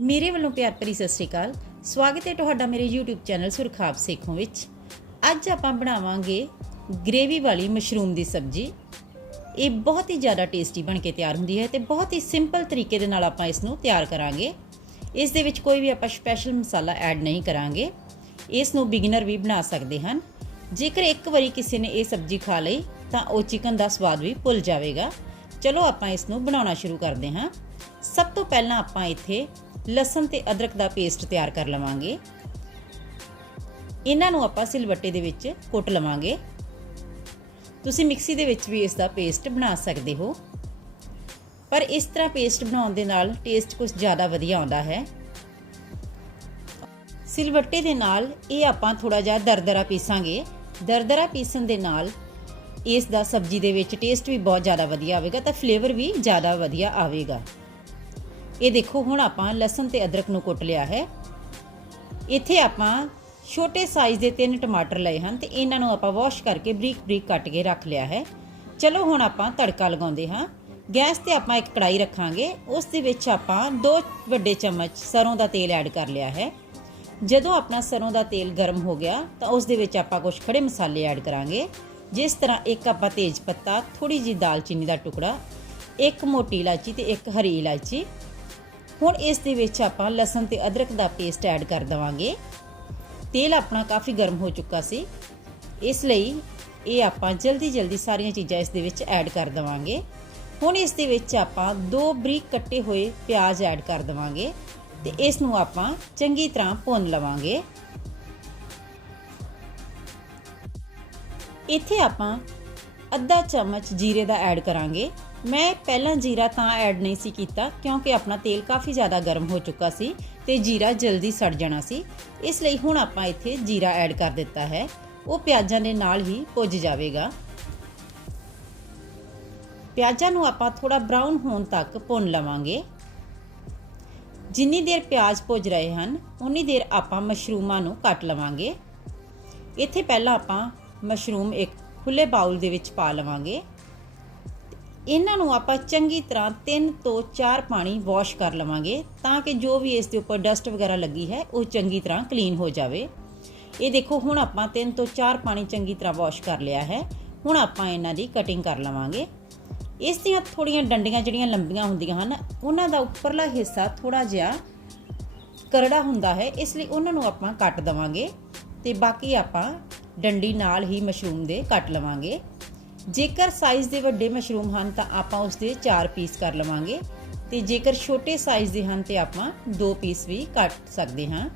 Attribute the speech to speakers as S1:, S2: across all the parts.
S1: ਮੇਰੇ ਵੱਲੋਂ ਪਿਆਰ ਭਰੀ ਸਤਿ ਸ੍ਰੀ ਅਕਾਲ। ਸਵਾਗਤ ਹੈ ਤੁਹਾਡਾ ਮੇਰੇ YouTube ਚੈਨਲ ਸੁਰਖਾਬ ਸੇਖੋਂ ਵਿੱਚ। ਅੱਜ ਆਪਾਂ ਬਣਾਵਾਂਗੇ ਗ੍ਰੇਵੀ ਵਾਲੀ ਮਸ਼ਰੂਮ ਦੀ ਸਬਜ਼ੀ। ਇਹ ਬਹੁਤ ਹੀ ਜ਼ਿਆਦਾ ਟੇਸਟੀ ਬਣ ਕੇ ਤਿਆਰ ਹੁੰਦੀ ਹੈ ਤੇ ਬਹੁਤ ਹੀ ਸਿੰਪਲ ਤਰੀਕੇ ਦੇ ਨਾਲ ਆਪਾਂ ਇਸ ਨੂੰ ਤਿਆਰ ਕਰਾਂਗੇ। ਇਸ ਦੇ ਵਿੱਚ ਕੋਈ ਵੀ ਆਪਾਂ ਸਪੈਸ਼ਲ ਮਸਾਲਾ ਐਡ ਨਹੀਂ ਕਰਾਂਗੇ। ਇਸ ਨੂੰ ਬਿਗਨਰ ਵੀ ਬਣਾ ਸਕਦੇ ਹਨ। ਜੇਕਰ ਇੱਕ ਵਾਰੀ ਕਿਸੇ ਨੇ ਇਹ ਸਬਜ਼ੀ ਖਾ ਲਈ, ਤਾਂ ਉਹ ਚਿਕਨ ਦਾ ਸਵਾਦ ਵੀ ਭੁੱਲ ਜਾਵੇਗਾ। ਚਲੋ ਆਪਾਂ ਇਸ ਨੂੰ ਬਣਾਉਣਾ ਸ਼ੁਰੂ ਕਰਦੇ ਹਾਂ। ਸਭ ਤੋਂ ਪਹਿਲਾਂ ਆਪਾਂ ਇੱਥੇ ਲਸਣ ਤੇ ਅਦਰਕ ਦਾ ਪੇਸਟ ਤਿਆਰ ਕਰ ਲਵਾਂਗੇ। ਇਹਨਾਂ ਨੂੰ ਆਪਾਂ ਸਿਲਵੱਟੇ ਦੇ ਵਿੱਚ ਕੁੱਟ ਲਵਾਂਗੇ। ਤੁਸੀਂ ਮਿਕਸੀ ਦੇ ਵਿੱਚ ਵੀ ਇਸ ਦਾ ਪੇਸਟ ਬਣਾ ਸਕਦੇ ਹੋ। ਪਰ ਇਸ ਤਰ੍ਹਾਂ ਪੇਸਟ ਬਣਾਉਣ ਦੇ ਨਾਲ ਟੇਸਟ ਕੁਝ ਜ਼ਿਆਦਾ ਵਧੀਆ ਆਉਂਦਾ ਹੈ। ਸਿਲਵੱਟੇ ਦੇ ਨਾਲ ਇਹ ਆਪਾਂ ਥੋੜਾ ਜਿਹਾ ਦਰਦਰਾ ਪੀਸਾਂਗੇ। ਦਰਦਰਾ ਪੀਸਣ ਦੇ ਨਾਲ ਇਸ ਦਾ ਸਬਜ਼ੀ ਦੇ ਵਿੱਚ ਟੇਸਟ ਵੀ ਬਹੁਤ ਜ਼ਿਆਦਾ ਵਧੀਆ ਆਵੇਗਾ ਤਾਂ ਫਲੇਵਰ ਵੀ ਜ਼ਿਆਦਾ ਵਧੀਆ ਆਵੇਗਾ। ਇਹ ਦੇਖੋ, ਹੁਣ ਆਪਾਂ ਲਸਣ ਤੇ ਅਦਰਕ ਨੂੰ ਕੁੱਟ ਲਿਆ ਹੈ। ਇੱਥੇ ਆਪਾਂ ਛੋਟੇ ਸਾਈਜ਼ ਦੇ ਤਿੰਨ ਟਮਾਟਰ ਲਏ ਹਨ ਤੇ ਇਹਨਾਂ ਨੂੰ ਆਪਾਂ ਵਾਸ਼ ਕਰਕੇ ਬਰੀਕ ਬਰੀਕ ਕੱਟ ਕੇ ਰੱਖ ਲਿਆ ਹੈ। ਚਲੋ, ਹੁਣ ਆਪਾਂ ਤੜਕਾ ਲਗਾਉਂਦੇ ਹਾਂ। ਗੈਸ ਤੇ ਆਪਾਂ ਇੱਕ ਕੜਾਈ ਰੱਖਾਂਗੇ। ਉਸ ਦੇ ਵਿੱਚ ਆਪਾਂ ਦੋ ਵੱਡੇ ਚਮਚ ਸਰੋਂ ਦਾ ਤੇਲ ਐਡ ਕਰ ਲਿਆ ਹੈ। ਜਦੋਂ ਆਪਣਾ ਸਰੋਂ ਦਾ ਤੇਲ ਗਰਮ ਹੋ ਗਿਆ, ਤਾਂ ਉਸ ਦੇ ਵਿੱਚ ਆਪਾਂ ਕੁਝ ਖੜੇ ਮਸਾਲੇ ਐਡ ਕਰਾਂਗੇ। ਜਿਸ ਤਰ੍ਹਾਂ ਇੱਕ ਆਪਾਂ ਤੇਜ ਪੱਤਾ ਥੋੜੀ ਜੀ ਦਾਲਚੀਨੀ ਦਾ ਟੁਕੜਾ, ਇੱਕ ਮੋਟੀ ਇਲਾਚੀ ਤੇ ਇੱਕ ਹਰੀ ਇਲਾਚੀ ਹੁਣ ਇਸ ਦੇ ਵਿੱਚ ਆਪਾਂ ਲਸਣ ਤੇ ਅਦਰਕ ਦਾ ਪੇਸਟ ਐਡ ਕਰ ਦਵਾਂਗੇ। ਤੇਲ ਆਪਣਾ ਕਾਫੀ ਗਰਮ ਹੋ ਚੁੱਕਾ ਸੀ। ਇਸ ਲਈ ਇਹ ਆਪਾਂ ਜਲਦੀ ਜਲਦੀ ਸਾਰੀਆਂ ਚੀਜ਼ਾਂ ਇਸ ਦੇ ਵਿੱਚ ਐਡ ਕਰ ਦਵਾਂਗੇ। ਹੁਣ ਇਸ ਦੇ ਵਿੱਚ ਆਪਾਂ ਦੋ ਬਰੀਕ ਕੱਟੇ ਹੋਏ ਪਿਆਜ਼ ਐਡ ਕਰ ਦਵਾਂਗੇ ਤੇ ਇਸ ਨੂੰ ਆਪਾਂ ਚੰਗੀ ਤਰ੍ਹਾਂ ਭੁੰਨ ਲਵਾਂਗੇ। ਇੱਥੇ ਆਪਾਂ ਅੱਧਾ ਚਮਚ ਜੀਰੇ ਦਾ ਐਡ ਕਰਾਂਗੇ। ਮੈਂ ਪਹਿਲਾਂ ਜੀਰਾ ਤਾਂ ਐਡ ਨਹੀਂ ਸੀ ਕੀਤਾ ਕਿਉਂਕਿ ਆਪਣਾ ਤੇਲ ਕਾਫੀ ਜ਼ਿਆਦਾ ਗਰਮ ਹੋ ਚੁੱਕਾ ਸੀ ਤੇ ਜੀਰਾ ਜਲਦੀ ਸੜ ਜਾਣਾ ਸੀ। ਇਸ ਲਈ ਹੁਣ ਆਪਾਂ ਇੱਥੇ ਜੀਰਾ ਐਡ ਕਰ ਦਿੱਤਾ ਹੈ। ਉਹ ਪਿਆਜ਼ਾਂ ਦੇ ਨਾਲ ਹੀ ਭੁੱਜ ਜਾਵੇਗਾ। ਪਿਆਜ਼ਾਂ ਨੂੰ ਆਪਾਂ ਥੋੜਾ ਬਰਾਊਨ ਹੋਣ ਤੱਕ ਭੁੰਨ ਲਵਾਂਗੇ। ਜਿੰਨੀ ਦੇਰ ਪਿਆਜ਼ ਭੁੱਜ ਰਹੇ ਹਨ, ਉਨੀ ਦੇਰ ਆਪਾਂ ਮਸ਼ਰੂਮਾਂ ਨੂੰ ਕੱਟ ਲਵਾਂਗੇ। ਇੱਥੇ ਪਹਿਲਾਂ ਆਪਾਂ ਮਸ਼ਰੂਮ ਇੱਕ ਖੁੱਲੇ ਬਾਉਲ ਦੇ ਵਿੱਚ ਪਾ ਲਵਾਂਗੇ। ਇਹਨਾਂ ਨੂੰ ਆਪਾਂ ਚੰਗੀ ਤਰ੍ਹਾਂ 3 ਤੋਂ 4 ਪਾਣੀ ਵਾਸ਼ ਕਰ ਲਵਾਂਗੇ ਤਾਂ ਕਿ ਜੋ ਵੀ ਇਸ ਦੇ ਉੱਪਰ ਡਸਟ ਵਗੈਰਾ ਲੱਗੀ ਹੈ, ਉਹ ਚੰਗੀ ਤਰ੍ਹਾਂ ਕਲੀਨ ਹੋ ਜਾਵੇ। ਇਹ ਦੇਖੋ, ਹੁਣ ਆਪਾਂ 3 ਤੋਂ 4 ਪਾਣੀ ਚੰਗੀ ਤਰ੍ਹਾਂ ਵਾਸ਼ ਕਰ ਲਿਆ ਹੈ। ਹੁਣ ਆਪਾਂ ਇਹਨਾਂ ਦੀ ਕਟਿੰਗ ਕਰ ਲਵਾਂਗੇ। ਇਸ ਦੀਆਂ ਥੋੜੀਆਂ ਡੰਡੀਆਂ ਜਿਹੜੀਆਂ ਲੰਬੀਆਂ ਹੁੰਦੀਆਂ ਹਨ, ਉਹਨਾਂ ਦਾ ਉੱਪਰਲਾ ਹਿੱਸਾ ਥੋੜਾ ਜਿਹਾ ਕਰੜਾ ਹੁੰਦਾ ਹੈ, ਇਸ ਲਈ ਉਹਨਾਂ ਨੂੰ ਆਪਾਂ ਕੱਟ ਦਵਾਂਗੇ ਤੇ ਬਾਕੀ ਆਪਾਂ ਡੰਡੀ ਨਾਲ ਹੀ ਮਸ਼ਰੂਮ ਦੇ ਕੱਟ ਲਵਾਂਗੇ। ਜੇਕਰ ਸਾਈਜ਼ ਦੇ ਵੱਡੇ ਮਸ਼ਰੂਮ ਹਨ ਤਾਂ ਆਪਾਂ ਉਸ ਦੇ 4 ਪੀਸ ਕਰ ਲਵਾਂਗੇ ਤੇ ਜੇਕਰ ਛੋਟੇ ਸਾਈਜ਼ ਦੇ ਹਨ ਤੇ ਆਪਾਂ 2 ਪੀਸ ਵੀ ਕੱਟ ਸਕਦੇ ਹਾਂ।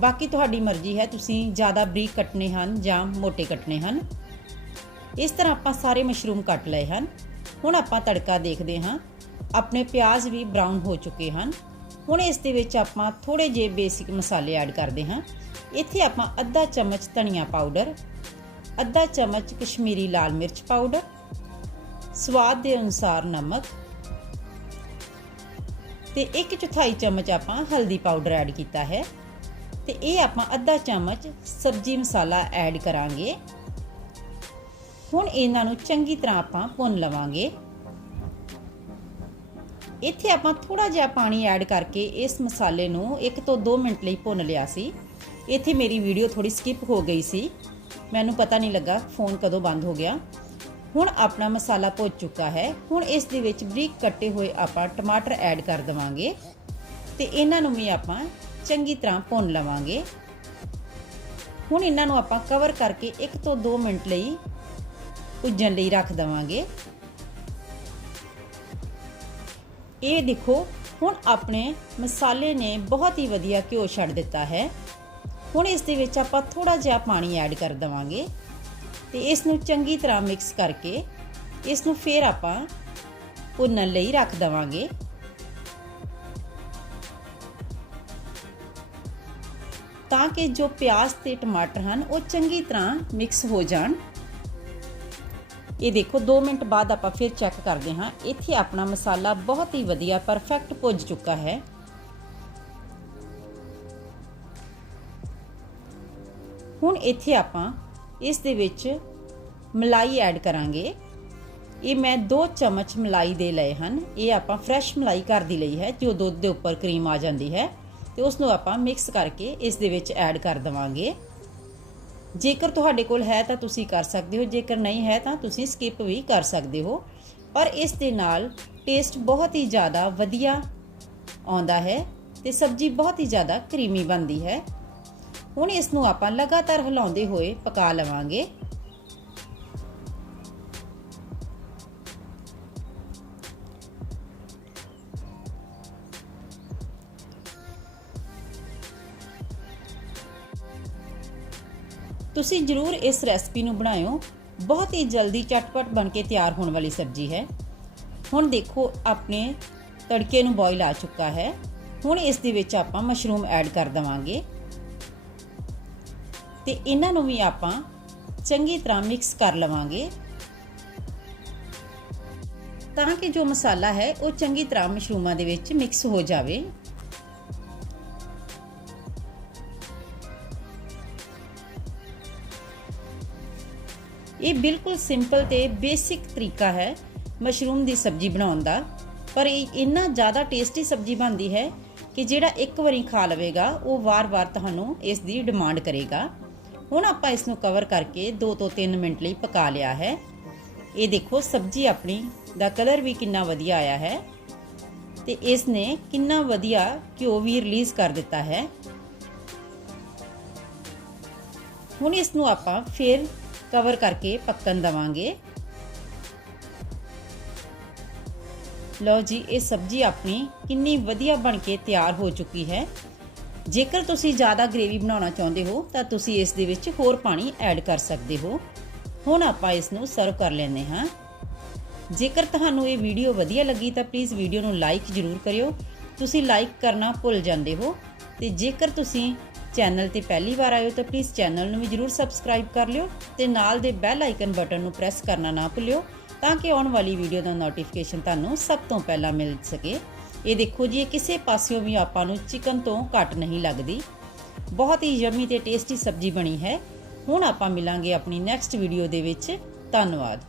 S1: ਬਾਕੀ ਤੁਹਾਡੀ ਮਰਜ਼ੀ ਹੈ, ਤੁਸੀਂ ਜ਼ਿਆਦਾ ਬਰੀਕ ਕੱਟਨੇ ਹਨ ਜਾਂ ਮੋٹے ਕੱਟਨੇ ਹਨ। ਇਸ ਤਰ੍ਹਾਂ ਆਪਾਂ ਸਾਰੇ ਮਸ਼ਰੂਮ ਕੱਟ ਲਏ ਹਨ। ਹੁਣ ਆਪਾਂ ਤੜਕਾ ਦੇਖਦੇ ਹਾਂ। ਆਪਣੇ ਪਿਆਜ਼ ਵੀ ਬਰਾਊਨ ਹੋ ਚੁੱਕੇ ਹਨ। ਹੁਣ ਇਸ ਦੇ ਵਿੱਚ ਆਪਾਂ ਥੋੜੇ ਜਿਹੇ ਬੇਸਿਕ ਮਸਾਲੇ ਐਡ ਕਰਦੇ ਹਾਂ। ਇੱਥੇ ਆਪਾਂ ਅੱਧਾ ਚਮਚ ਧਨੀਆ ਪਾਊਡਰ ਅੱਧਾ ਚਮਚ ਕਸ਼ਮੀਰੀ ਲਾਲ ਮਿਰਚ ਪਾਊਡਰ, ਸਵਾਦ ਦੇ ਅਨੁਸਾਰ ਨਮਕ ਤੇ 1 ਚੌਥਾਈ ਚਮਚ ਆਪਾਂ ਹਲਦੀ ਪਾਊਡਰ ਐਡ ਕੀਤਾ ਹੈ। ਤੇ ਇਹ ਆਪਾਂ ਅੱਧਾ ਚਮਚ ਸਬਜ਼ੀ ਮਸਾਲਾ ਐਡ ਕਰਾਂਗੇ। ਹੁਣ ਇਹਨਾਂ ਨੂੰ ਚੰਗੀ ਤਰ੍ਹਾਂ ਆਪਾਂ ਭੁੰਨ ਲਵਾਂਗੇ। ਇੱਥੇ ਆਪਾਂ ਥੋੜਾ ਜਿਹਾ ਪਾਣੀ ਐਡ ਕਰਕੇ ਇਸ ਮਸਾਲੇ ਨੂੰ 1 ਤੋਂ 2 ਮਿੰਟ ਲਈ ਭੁੰਨ ਲਿਆ ਸੀ। ਇੱਥੇ ਮੇਰੀ ਵੀਡੀਓ ਥੋੜੀ ਸਕਿਪ ਹੋ ਗਈ ਸੀ। ਮੈਨੂੰ ਪਤਾ ਨਹੀਂ ਲੱਗਾ ਫੋਨ ਕਦੋਂ ਬੰਦ ਹੋ ਗਿਆ। ਹੁਣ ਆਪਣਾ ਮਸਾਲਾ ਭੁੱਜ ਚੁੱਕਾ ਹੈ। ਹੁਣ ਇਸ ਦੇ ਵਿੱਚ ਬਰੀਕ ਕੱਟੇ ਹੋਏ ਆਪਾਂ ਟਮਾਟਰ ਐਡ ਕਰ ਦਵਾਂਗੇ ਤੇ ਇਹਨਾਂ ਨੂੰ ਵੀ ਆਪਾਂ ਚੰਗੀ ਤਰ੍ਹਾਂ ਭੁੰਨ ਲਵਾਂਗੇ। ਹੁਣ ਇਹਨਾਂ ਨੂੰ ਆਪਾਂ ਕਵਰ ਕਰਕੇ 1 ਤੋਂ 2 ਮਿੰਟ ਲਈ ਭੁੱਜਣ ਲਈ ਰੱਖ ਦਵਾਂਗੇ। ਇਹ ਦੇਖੋ, ਹੁਣ ਆਪਣੇ ਮਸਾਲੇ ਨੇ ਬਹੁਤ ਹੀ ਵਧੀਆ ਘਿਓ ਛੱਡ ਦਿੱਤਾ ਹੈ। ਹੁਣ ਇਸ ਦੇ ਵਿੱਚ ਆਪਾਂ ਥੋੜਾ ਜਿਹਾ ਪਾਣੀ ਐਡ ਕਰ ਦਵਾਂਗੇ ਤੇ ਇਸ ਨੂੰ ਚੰਗੀ ਤਰ੍ਹਾਂ ਮਿਕਸ ਕਰਕੇ ਇਸ ਨੂੰ ਫੇਰ ਆਪਾਂ ਭੁੰਨਣ ਲਈ ਰੱਖ ਦਵਾਂਗੇ। ਤਾਂ ਕਿ ਜੋ ਪਿਆਜ਼ ਤੇ ਟਮਾਟਰ ਹਨ, ਉਹ ਚੰਗੀ ਤਰ੍ਹਾਂ ਮਿਕਸ ਹੋ ਜਾਣ। ਇਹ ਦੇਖੋ 2 ਮਿੰਟ ਬਾਅਦ ਆਪਾਂ ਫਿਰ ਚੈੱਕ ਕਰਦੇ ਹਾਂ। ਇੱਥੇ ਆਪਣਾ ਮਸਾਲਾ ਬਹੁਤ ਹੀ ਵਧੀਆ ਪਰਫੈਕਟ ਭੁੱਜ ਚੁੱਕਾ ਹੈ। ਹੁਣ ਇੱਥੇ ਆਪਾਂ ਇਸ ਦੇ ਵਿੱਚ ਮਲਾਈ ਐਡ ਕਰਾਂਗੇ। ਇਹ ਮੈਂ 2 ਚਮਚ ਮਲਾਈ ਦੇ ਲਏ ਹਨ। ਇਹ ਆਪਾਂ ਫਰੈਸ਼ ਮਲਾਈ ਘਰ ਦੀ ਲਈ ਹੈ, ਜੋ ਦੁੱਧ ਦੇ ਉੱਪਰ ਕਰੀਮ ਆ ਜਾਂਦੀ ਹੈ। ਤੇ ਉਸ ਨੂੰ ਆਪਾਂ ਮਿਕਸ ਕਰਕੇ ਇਸ ਦੇ ਵਿੱਚ ਐਡ ਕਰ ਦਵਾਂਗੇ। ਜੇਕਰ ਤੁਹਾਡੇ ਕੋਲ ਹੈ ਤਾਂ ਤੁਸੀਂ ਕਰ ਸਕਦੇ ਹੋ, ਜੇਕਰ ਨਹੀਂ ਹੈ ਤਾਂ ਤੁਸੀਂ ਸਕਿਪ ਵੀ ਕਰ ਸਕਦੇ ਹੋ। ਪਰ ਇਸ ਦੇ ਨਾਲ ਟੇਸਟ ਬਹੁਤ ਹੀ ਜ਼ਿਆਦਾ ਵਧੀਆ ਆਉਂਦਾ ਹੈ ਤੇ ਸਬਜ਼ੀ ਬਹੁਤ ਹੀ ਜ਼ਿਆਦਾ ਕਰੀਮੀ ਬਣਦੀ ਹੈ। ਹੁਣ ਇਸ ਨੂੰ ਆਪਾਂ ਲਗਾਤਾਰ ਹਿਲਾਉਂਦੇ ਹੋਏ ਪਕਾ ਲਵਾਂਗੇ। ਤੁਸੀਂ ਜਰੂਰ ਇਸ ਰੈਸਪੀ ਨੂੰ ਬਣਾਇਓ। ਬਹੁਤ ਹੀ ਜਲਦੀ ਚਟਪਟ ਬਣ ਕੇ ਤਿਆਰ ਹੋਣ ਵਾਲੀ ਸਬਜ਼ੀ ਹੈ। ਹੁਣ ਦੇਖੋ ਆਪਣੇ ਤੜਕੇ ਨੂੰ ਬੋਇਲ ਆ ਚੁੱਕਾ ਹੈ। ਹੁਣ ਇਸ ਦੇ ਵਿੱਚ ਆਪਾਂ ਮਸ਼ਰੂਮ ਐਡ ਕਰ ਦਵਾਂਗੇ। ਤੇ ਇਹਨਾਂ ਨੂੰ ਵੀ ਆਪਾਂ ਚੰਗੀ ਤਰ੍ਹਾਂ ਮਿਕਸ ਕਰ ਲਵਾਂਗੇ। ਤਾਂ ਕਿ ਜੋ ਮਸਾਲਾ ਹੈ, ਉਹ ਚੰਗੀ ਤਰ੍ਹਾਂ ਮਸ਼ਰੂਮਾਂ ਦੇ ਵਿੱਚ ਮਿਕਸ ਹੋ ਜਾਵੇ। ਇਹ ਬਿਲਕੁਲ ਸਿੰਪਲ ਤੇ ਬੇਸਿਕ ਤਰੀਕਾ ਹੈ ਮਸ਼ਰੂਮ ਦੀ ਸਬਜ਼ੀ ਬਣਾਉਣ ਦਾ। ਪਰ ਇਹ ਇੰਨਾ ਜ਼ਿਆਦਾ ਟੇਸਟੀ ਸਬਜ਼ੀ ਬਣਦੀ ਹੈ ਕਿ ਜਿਹੜਾ ਇੱਕ ਵਾਰੀ ਖਾ ਲਵੇਗਾ, ਉਹ ਵਾਰ-ਵਾਰ ਤੁਹਾਨੂੰ ਇਸ ਦੀ ਡਿਮਾਂਡ ਕਰੇਗਾ। ਹੁਣ ਆਪਾਂ ਇਸ ਨੂੰ ਕਵਰ ਕਰਕੇ 2 ਤੋਂ 3 ਮਿੰਟ ਲਈ ਪਕਾ ਲਿਆ ਹੈ। ਇਹ ਦੇਖੋ, ਸਬਜ਼ੀ ਆਪਣੀ ਦਾ ਕਲਰ ਵੀ ਕਿੰਨਾ ਵਧੀਆ ਆਇਆ ਹੈ ਤੇ ਇਸ ਨੇ ਕਿੰਨਾ ਵਧੀਆ ਘਿਓ ਵੀ ਰਿਲੀਜ਼ ਕਰ ਦਿੱਤਾ ਹੈ। ਹੁਣ ਇਸ ਨੂੰ ਆਪਾਂ ਫਿਰ ਕਵਰ ਕਰਕੇ ਪੱਕਣ ਦਵਾਂਗੇ। ਲਓ ਜੀ, ਇਹ ਸਬਜ਼ੀ ਆਪਣੀ ਕਿੰਨੀ ਵਧੀਆ ਬਣ ਕੇ ਤਿਆਰ ਹੋ ਚੁੱਕੀ ਹੈ। ਜੇਕਰ ਤੁਸੀਂ ਜ਼ਿਆਦਾ ਗ੍ਰੇਵੀ ਬਣਾਉਣਾ ਚਾਹੁੰਦੇ ਹੋ, ਤਾਂ ਤੁਸੀਂ ਇਸ ਦੇ ਵਿੱਚ ਹੋਰ ਪਾਣੀ ਐਡ ਕਰ ਸਕਦੇ ਹੋ। ਹੁਣ ਆਪਾਂ ਇਸ ਨੂੰ ਸਰਵ ਕਰ ਲੈਂਦੇ ਹਾਂ। ਜੇਕਰ ਤੁਹਾਨੂੰ ਇਹ ਵੀਡੀਓ ਵਧੀਆ ਲੱਗੀ, ਤਾਂ ਪਲੀਜ਼ ਵੀਡੀਓ ਨੂੰ ਲਾਈਕ ਜ਼ਰੂਰ ਕਰਿਓ। ਤੁਸੀਂ ਲਾਈਕ ਕਰਨਾ ਭੁੱਲ ਜਾਂਦੇ ਹੋ। ਤੇ ਜੇਕਰ ਤੁਸੀਂ ਚੈਨਲ ਤੇ ਪਹਿਲੀ ਵਾਰ ਆਇਓ ਤਾਂ ਪਲੀਜ਼ ਚੈਨਲ ਨੂੰ ਵੀ ਜਰੂਰ ਸਬਸਕ੍ਰਾਈਬ ਕਰ ਲਿਓ ਤੇ ਨਾਲ ਦੇ ਬੈਲ ਆਈਕਨ ਬਟਨ ਨੂੰ ਪ੍ਰੈਸ ਕਰਨਾ ਨਾ ਭੁੱਲਿਓ, ਤਾਂ ਕਿ ਆਉਣ ਵਾਲੀ ਵੀਡੀਓ ਦਾ ਨੋਟੀਫਿਕੇਸ਼ਨ ਤੁਹਾਨੂੰ ਸਭ ਤੋਂ ਪਹਿਲਾਂ ਮਿਲ ਸਕੇ। ਇਹ ਦੇਖੋ ਜੀ, ਇਹ ਕਿਸੇ ਪਾਸਿਓਂ ਵੀ ਆਪਾਂ ਨੂੰ ਚਿਕਨ ਤੋਂ ਘੱਟ ਨਹੀਂ ਲੱਗਦੀ। ਬਹੁਤ ਹੀ ਯਮੀ ਤੇ ਟੇਸਟੀ ਸਬਜ਼ੀ ਬਣੀ ਹੈ। ਹੁਣ ਆਪਾਂ ਮਿਲਾਂਗੇ ਆਪਣੀ ਨੈਕਸਟ ਵੀਡੀਓ ਦੇ ਵਿੱਚ। ਧੰਨਵਾਦ।